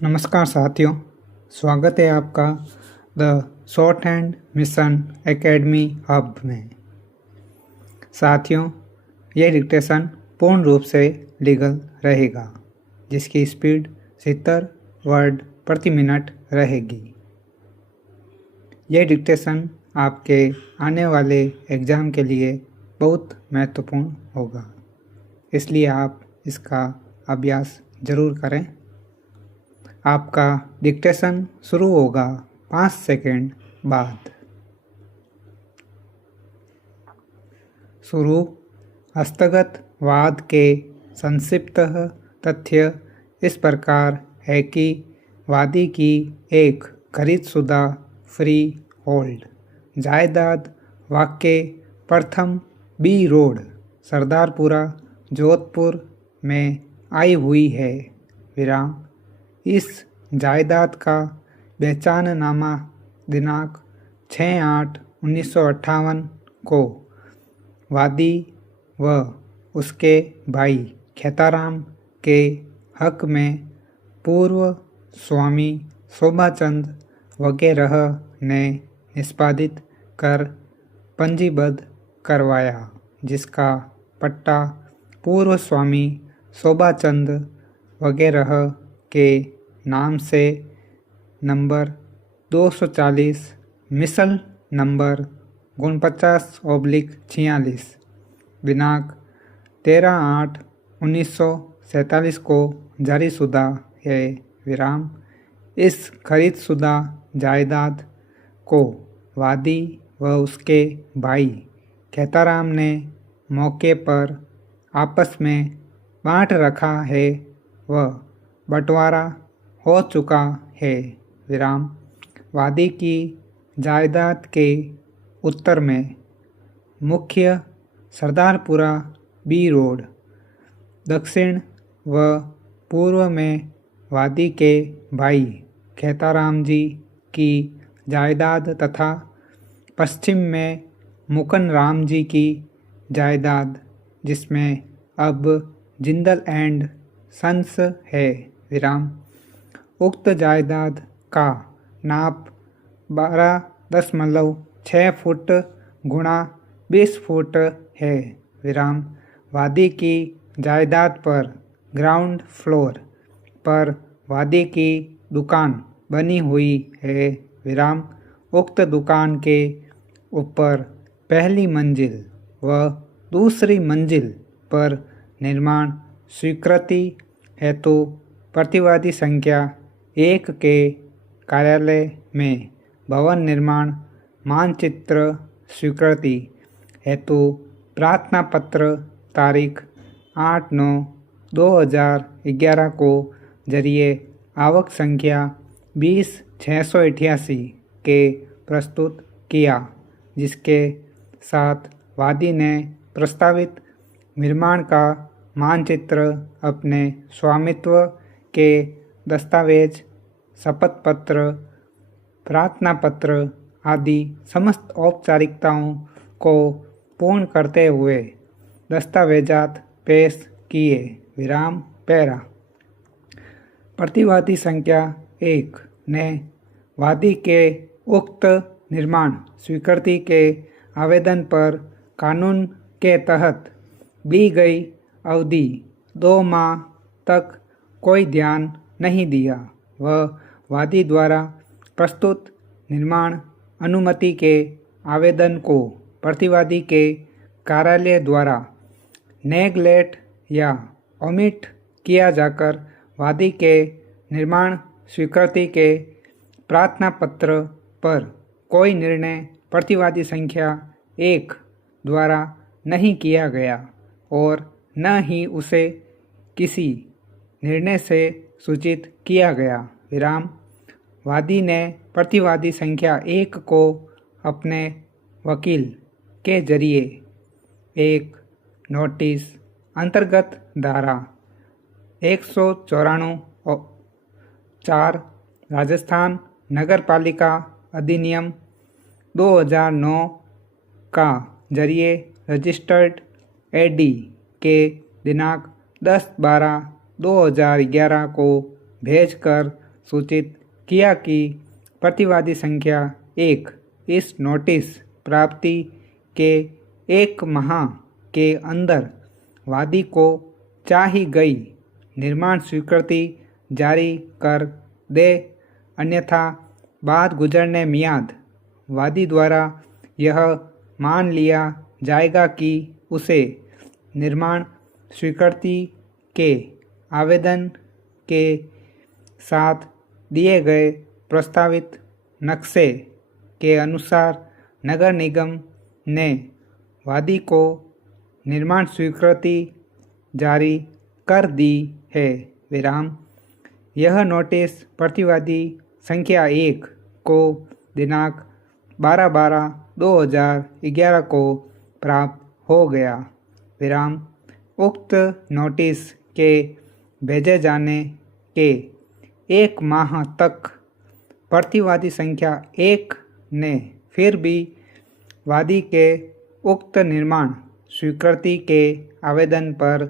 नमस्कार साथियों, स्वागत है आपका the short hand mission academy hub में। साथियों, यह डिक्टेशन पूर्ण रूप से लीगल रहेगा, जिसकी स्पीड 70 वर्ड प्रति मिनट रहेगी। यह डिक्टेशन आपके आने वाले एग्ज़ाम के लिए बहुत महत्वपूर्ण होगा, इसलिए आप इसका अभ्यास ज़रूर करें। आपका डिक्टेशन शुरू होगा 5 सेकंड बाद। शुरू। हस्तगत वाद के संक्षिप्त तथ्य इस प्रकार है कि वादी की एक खरीदशुदा फ्री होल्ड जायदाद वाक्य प्रथम बी रोड सरदारपुरा जोधपुर में आई हुई है। विराम। इस जायदाद का बेचाननामा दिनांक 6/8/1958 को वादी व उसके भाई खेताराम के हक में पूर्व स्वामी शोभाचंद वगैरह ने निष्पादित कर पंजीबद्ध करवाया, जिसका पट्टा पूर्व स्वामी शोभाचंद वगैरह के नाम से नंबर 240 मिसल नंबर 49/46 दिनांक 13/8/1947 को जारीशुदा है। विराम। इस खरीदशुदा जायदाद को वादी व उसके भाई खेताराम ने मौके पर आपस में बांट रखा है व बंटवारा हो चुका है। विराम। वादी की जायदाद के उत्तर में मुख्य सरदारपुरा बी रोड, दक्षिण व पूर्व में वादी के भाई खेताराम जी की जायदाद तथा पश्चिम में मुकन राम जी की जायदाद, जिसमें अब जिंदल एंड सन्स है। विराम। उक्त जायदाद का नाप 12.6 फुट गुणा 20 फुट है। विराम। वादी की जायदाद पर ग्राउंड फ्लोर पर वादी की दुकान बनी हुई है। विराम। उक्त दुकान के ऊपर पहली मंजिल व दूसरी मंजिल पर निर्माण स्वीकृति हेतु प्रतिवादी संख्या 1 के कार्यालय में भवन निर्माण मानचित्र स्वीकृति हेतु प्रार्थना पत्र तारीख 8/9/2011 को जरिए आवक संख्या 20,688 के प्रस्तुत किया, जिसके साथ वादी ने प्रस्तावित निर्माण का मानचित्र अपने स्वामित्व के दस्तावेज, शपथ पत्र, प्रार्थना पत्र आदि समस्त औपचारिकताओं को पूर्ण करते हुए दस्तावेजात पेश किए। विराम। पैरा। प्रतिवादी संख्या 1 ने वादी के उक्त निर्माण स्वीकृति के आवेदन पर कानून के तहत दी गई अवधि 2 माह तक कोई ध्यान नहीं दिया व वादी द्वारा प्रस्तुत निर्माण अनुमति के आवेदन को प्रतिवादी के कार्यालय द्वारा नेगलेक्ट या ओमिट किया जाकर वादी के निर्माण स्वीकृति के प्रार्थना पत्र पर कोई निर्णय प्रतिवादी संख्या 1 द्वारा नहीं किया गया और न ही उसे किसी निर्णय से सूचित किया गया। विराम। वादी ने प्रतिवादी संख्या 1 को अपने वकील के जरिए एक नोटिस अंतर्गत धारा 194(4) राजस्थान नगरपालिका अधिनियम 2009 का जरिए रजिस्टर्ड एडी के दिनांक 10/12/2011 को भेजकर सूचित किया कि प्रतिवादी संख्या 1 इस नोटिस प्राप्ति के 1 माह के अंदर वादी को चाही गई निर्माण स्वीकृति जारी कर दे, अन्यथा बाद गुजरने मियाद वादी द्वारा यह मान लिया जाएगा कि उसे निर्माण स्वीकृति के आवेदन के साथ दिए गए प्रस्तावित नक्शे के अनुसार नगर निगम ने वादी को निर्माण स्वीकृति जारी कर दी है। विराम। यह नोटिस प्रतिवादी संख्या 1 को दिनांक 12/12/2011 को प्राप्त हो गया। विराम। उक्त नोटिस के भेजे जाने के 1 माह तक प्रतिवादी संख्या 1 ने फिर भी वादी के उक्त निर्माण स्वीकृति के आवेदन पर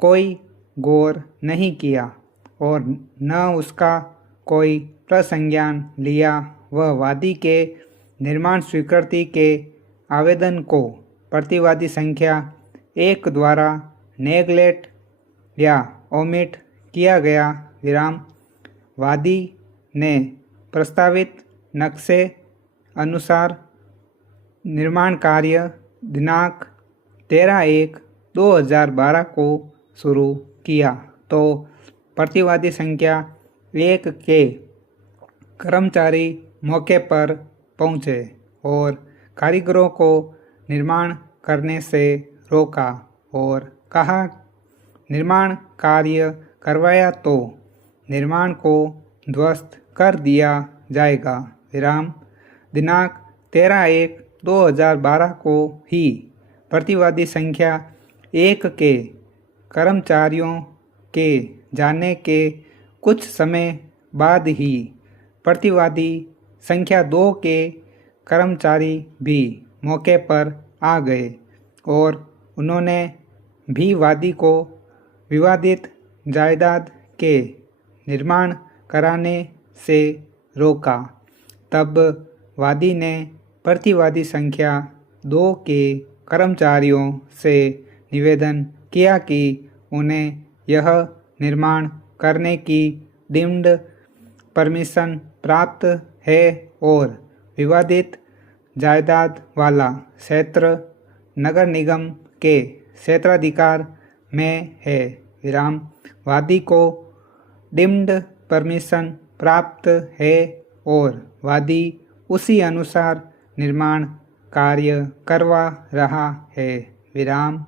कोई गौर नहीं किया और न उसका कोई प्रसंज्ञान लिया व वादी के निर्माण स्वीकृति के आवेदन को प्रतिवादी संख्या 1 द्वारा नेगलेक्ट या ओमिट किया गया। विराम। वादी ने प्रस्तावित नक्शे अनुसार निर्माण कार्य दिनांक 13/1/2012 को शुरू किया तो प्रतिवादी संख्या 1 के कर्मचारी मौके पर पहुंचे और कारीगरों को निर्माण करने से रोका और कहा निर्माण कार्य करवाया तो निर्माण को ध्वस्त कर दिया जाएगा। विराम। दिनांक 13/1/2012 को ही प्रतिवादी संख्या 1 के कर्मचारियों के जाने के कुछ समय बाद ही प्रतिवादी संख्या 2 के कर्मचारी भी मौके पर आ गए और उन्होंने भी वादी को विवादित जायदाद के निर्माण कराने से रोका। तब वादी ने प्रतिवादी संख्या 2 के कर्मचारियों से निवेदन किया कि उन्हें यह निर्माण करने की डीम्ड परमिशन प्राप्त है और विवादित जायदाद वाला क्षेत्र नगर निगम के क्षेत्राधिकार में है। विराम। वादी को डीम्ड परमिशन प्राप्त है और वादी उसी अनुसार निर्माण कार्य करवा रहा है। विराम।